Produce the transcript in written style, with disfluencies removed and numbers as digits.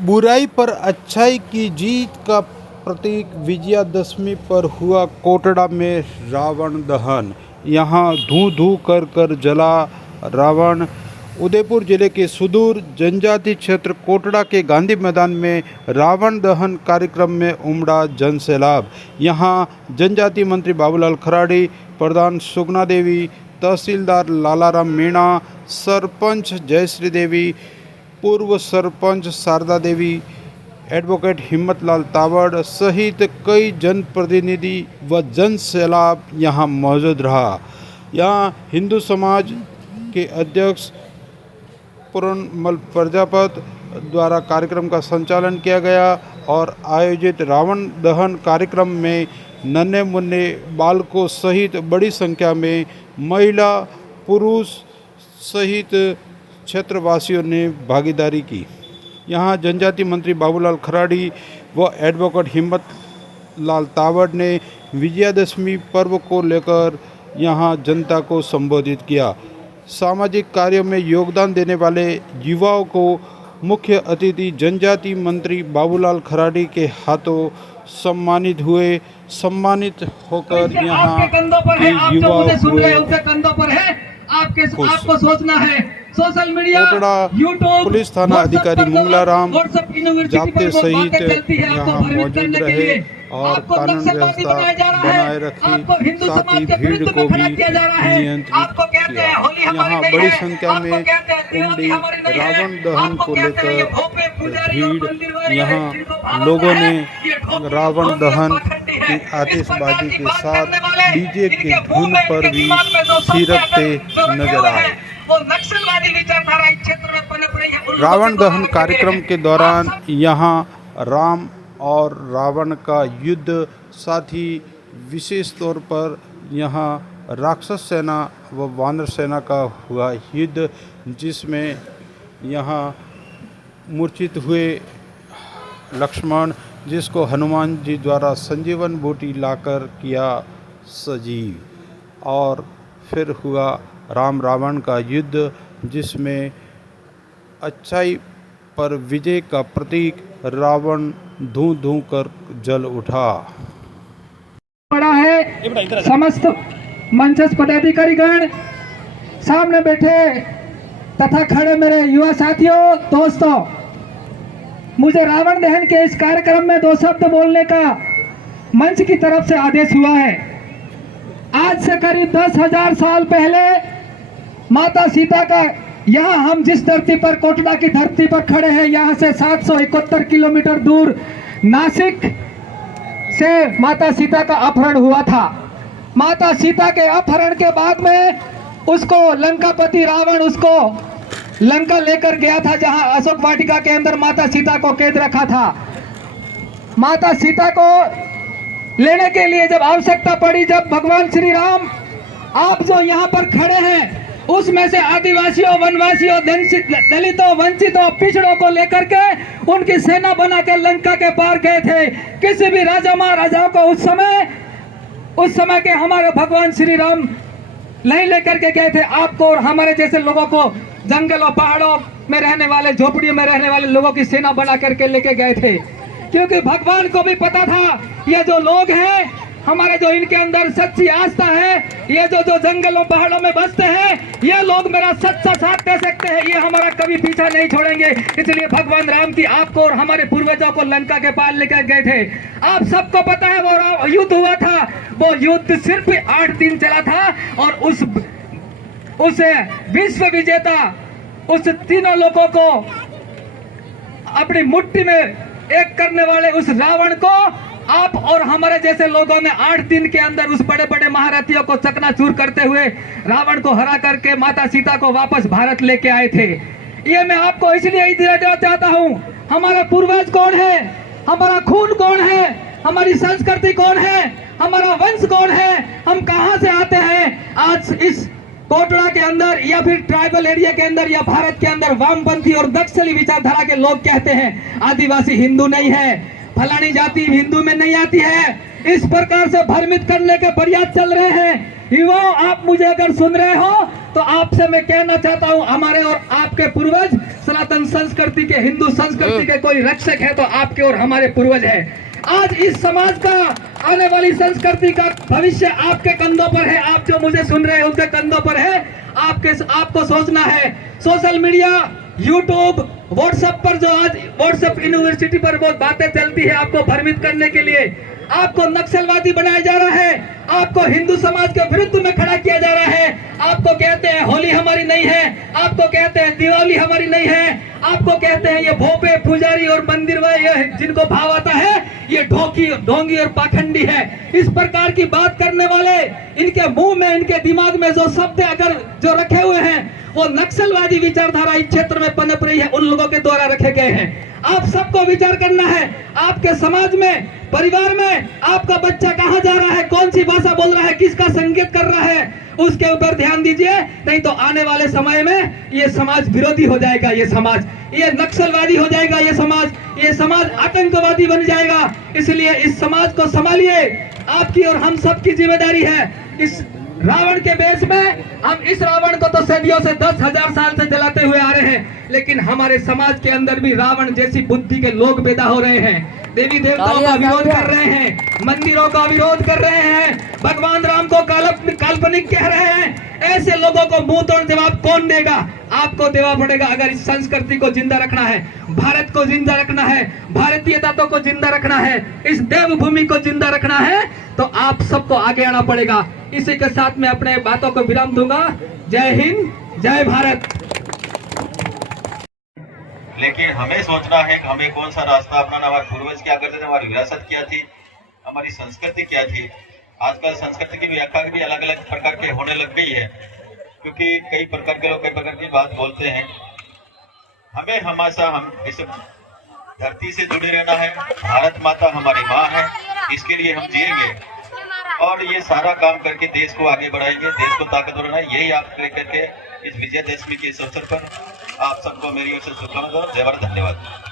बुराई पर अच्छाई की जीत का प्रतीक विजयादशमी पर हुआ कोटड़ा में रावण दहन। यहाँ धू धू कर जला रावण। उदयपुर जिले के सुदूर जनजाति क्षेत्र कोटड़ा के गांधी मैदान में रावण दहन कार्यक्रम में उमड़ा जनसैलाब। यहाँ जनजाति मंत्री बाबूलाल खराड़ी, प्रधान सुगना देवी, तहसीलदार लालाराम मीणा, सरपंच जयश्री देवी, पूर्व सरपंच शारदा देवी, एडवोकेट हिम्मतलाल तावड़ सहित कई जनप्रतिनिधि व जनसैलाब यहाँ मौजूद रहा। यहाँ हिंदू समाज के अध्यक्ष पूर्णमल प्रजापत द्वारा कार्यक्रम का संचालन किया गया और आयोजित रावण दहन कार्यक्रम में नन्हे मुन्ने बालकों सहित बड़ी संख्या में महिला पुरुष सहित क्षेत्रवासियों ने भागीदारी की। यहाँ जनजाति मंत्री बाबूलाल खराड़ी व एडवोकेट हिम्मत लाल तावड़ ने विजयादशमी पर्व को लेकर यहाँ जनता को संबोधित किया। सामाजिक कार्यों में योगदान देने वाले युवाओं को मुख्य अतिथि जनजाति मंत्री बाबूलाल खराड़ी के हाथों सम्मानित हुए। सम्मानित होकर यहाँ युवाओं आपको सोचना है। सोशल मीडिया, कोटड़ा पुलिस थाना अधिकारी मंगलाराम जाप्ते सहित यहाँ मौजूद रहे और कानून व्यवस्था बनाए रखी, साथ ही भीड़ को भी नियंत्रित किया। यहाँ बड़ी संख्या में उमड़ी रावण दहन को लेकर भीड़। यहाँ लोगों ने रावण दहन की आतिशबाजी के साथ डीजे के धुन पर भी थिरकते नजर आए। रावण दहन कार्यक्रम के दौरान यहाँ राम और रावण का युद्ध, साथ ही विशेष तौर पर यहाँ राक्षस सेना व वानर सेना का हुआ युद्ध, जिसमें यहाँ मूर्छित हुए लक्ष्मण, जिसको हनुमान जी द्वारा संजीवन बूटी लाकर किया सजीव, और फिर हुआ राम रावण का युद्ध, जिसमें अच्छाई पर विजय का प्रतीक रावण धू धू कर जल उठा। बड़ा है समस्त मंचस्थ पदाधिकारीगण, सामने बैठे तथा खड़े मेरे युवा साथियों, दोस्तों, मुझे रावण दहन के इस कार्यक्रम में 2 शब्द बोलने का मंच की तरफ से आदेश हुआ है। आज से करीब 10,000 साल पहले माता सीता का, यहाँ हम जिस धरती पर, कोटड़ा की धरती पर खड़े हैं, यहाँ से 771 किलोमीटर दूर नासिक से माता सीता का अपहरण हुआ था। माता सीता के अपहरण के बाद में उसको लंकापति रावण उसको लंका लेकर गया था, जहां अशोक वाटिका के अंदर माता सीता को कैद रखा था। माता सीता को लेने के लिए जब आवश्यकता पड़ी, जब भगवान श्री राम, आप जो यहाँ पर खड़े हैं, उसमें से आदिवासियों, वनवासियों, दलितों, वंचितों, पिछड़ों को लेकर के उनकी सेना बनाकर लंका के पार गए थे। किसी भी राजा महाराजाओं को उस समय के हमारे भगवान श्री राम नहीं लेकर के गए थे। आपको और हमारे जैसे लोगों को जंगलों, पहाड़ों में रहने वाले, झोपड़ियों में रहने वाले लोगों की सेना बना करके लेके गए थे, क्योंकि भगवान को भी पता था ये जो लोग हैं हमारे, जो इनके अंदर सच्ची आस्था है, ये जो जंगलों पहाड़ों में बसते हैं, ये लोग मेरा सच्चा साथ दे सकते हैं, ये हमारा कभी पीछा नहीं छोड़ेंगे। इसलिए भगवान राम की आपको और हमारे पूर्वजों को लंका के पार लेकर गए थे। आप सबको पता है वो युद्ध हुआ था, वो युद्ध सिर्फ 8 दिन चला था, और उस विश्व विजेता, उस तीनों लोगों को अपनी मुट्ठी में एक करने वाले उस रावण को आप और हमारे जैसे लोगों ने 8 दिन के अंदर उस बड़े बड़े महारथियों को चकनाचूर करते हुए रावण को हरा करके माता सीता को वापस भारत लेके आए थे। ये मैं आपको इसलिए देना चाहता हूँ, हमारा पूर्वज कौन है, हमारा खून कौन है, हमारी संस्कृति कौन है, हमारा वंश कौन है, हम कहाँ से आते हैं। आज इस कोटड़ा के अंदर या फिर ट्राइबल एरिया के अंदर या भारत के अंदर वामपंथी और नक्सली विचारधारा के लोग कहते हैं आदिवासी हिंदू नहीं है, फलानी जाति हिंदू में नहीं आती है। इस प्रकार से भ्रमित करने के प्रयास चल रहे हैं। युवाओं, आप मुझे अगर सुन रहे हो तो आपसे मैं कहना चाहता हूं, हमारे और आपके पूर्वज सनातन संस्कृति के, हिंदू संस्कृति के कोई रक्षक है तो आपके और हमारे पूर्वज है। आज इस समाज का, आने वाली संस्कृति का भविष्य आपके कंधों पर है। आप जो मुझे सुन रहे हैं उनके कंधों पर है। आपको सोचना है। सोशल मीडिया, यूट्यूब, व्हाट्सएप पर जो आज व्हाट्सएप यूनिवर्सिटी पर बहुत बातें चलती है आपको भ्रमित करने के लिए, आपको नक्सलवादी बनाया जा रहा है, आपको हिंदू समाज के विरुद्ध में खड़ा किया जा रहा है। आपको कहते हैं होली हमारी नहीं है, आपको कहते हैं दिवाली हमारी नहीं है, आपको कहते हैं ये भोपे, पुजारी और मंदिर वाले जिनको भाव आता है ये ढोंगी और पाखंडी है। इस प्रकार की बात करने वाले, इनके मुंह में, इनके दिमाग में जो शब्द अगर जो रखे हुए हैं वो नक्सलवादी विचारधारा इस क्षेत्र में पनप रही है, उन लोगों के द्वारा रखे गए हैं। आप सबको विचार करना है। आपके समाज में, परिवार में आपका बच्चा कहां जा रहा है, कौन सी भाषा बोल रहा है, किसका संकेत कर रहा है, उसके ऊपर ध्यान दीजिए। नहीं तो आने वाले समय में ये समाज विरोधी हो जाएगा, ये नक्सलवादी हो जाएगा, ये समाज आतंकवादी बन जाएगा। इसलिए इस समाज को संभालिए, आपकी और हम सबकी जिम्मेदारी है। इस रावण के बेस में हम इस रावण को तो सदियों से 10,000 साल से जलाते हुए आ रहे हैं, लेकिन हमारे समाज के अंदर भी रावण जैसी बुद्धि के लोग पैदा हो रहे हैं। देवी देवताओं का विरोध कर रहे हैं, मंदिरों का विरोध कर रहे हैं, भगवान राम को काल्पनिक कह रहे हैं। ऐसे लोगों को मुंह तोड़ जवाब कौन देगा? आपको देना पड़ेगा। अगर इस संस्कृति को जिंदा रखना है, भारत को जिंदा रखना है, भारतीय तत्वों को जिंदा रखना है, इस देवभूमि को जिंदा रखना है, तो आप सबको आगे आना पड़ेगा। इसी के साथ मैं अपने बातों को विराम दूंगा। जय हिंद, जय भारत। लेकिन हमें सोचना है कि हमें कौन सा रास्ता अपनाना। हमारे पूर्वज क्या करते थे, हमारी विरासत क्या थी, हमारी संस्कृति क्या थी। आजकल संस्कृति की व्याख्या भी अलग अलग प्रकार के होने लग गई है, क्योंकि कई प्रकार के लोग कई प्रकार की बात बोलते हैं। हमें हमेशा हम इस धरती से जुड़े रहना है। भारत माता हमारी माँ है, इसके लिए हम जिएंगे और ये सारा काम करके देश को आगे बढ़ाएंगे, देश को ताकतवर बनाएंगे। यही आप करके इस विजयदशमी के इस अवसर पर आप सबको मेरी ओर से शुभकामनाएं। जय भारत, धन्यवाद।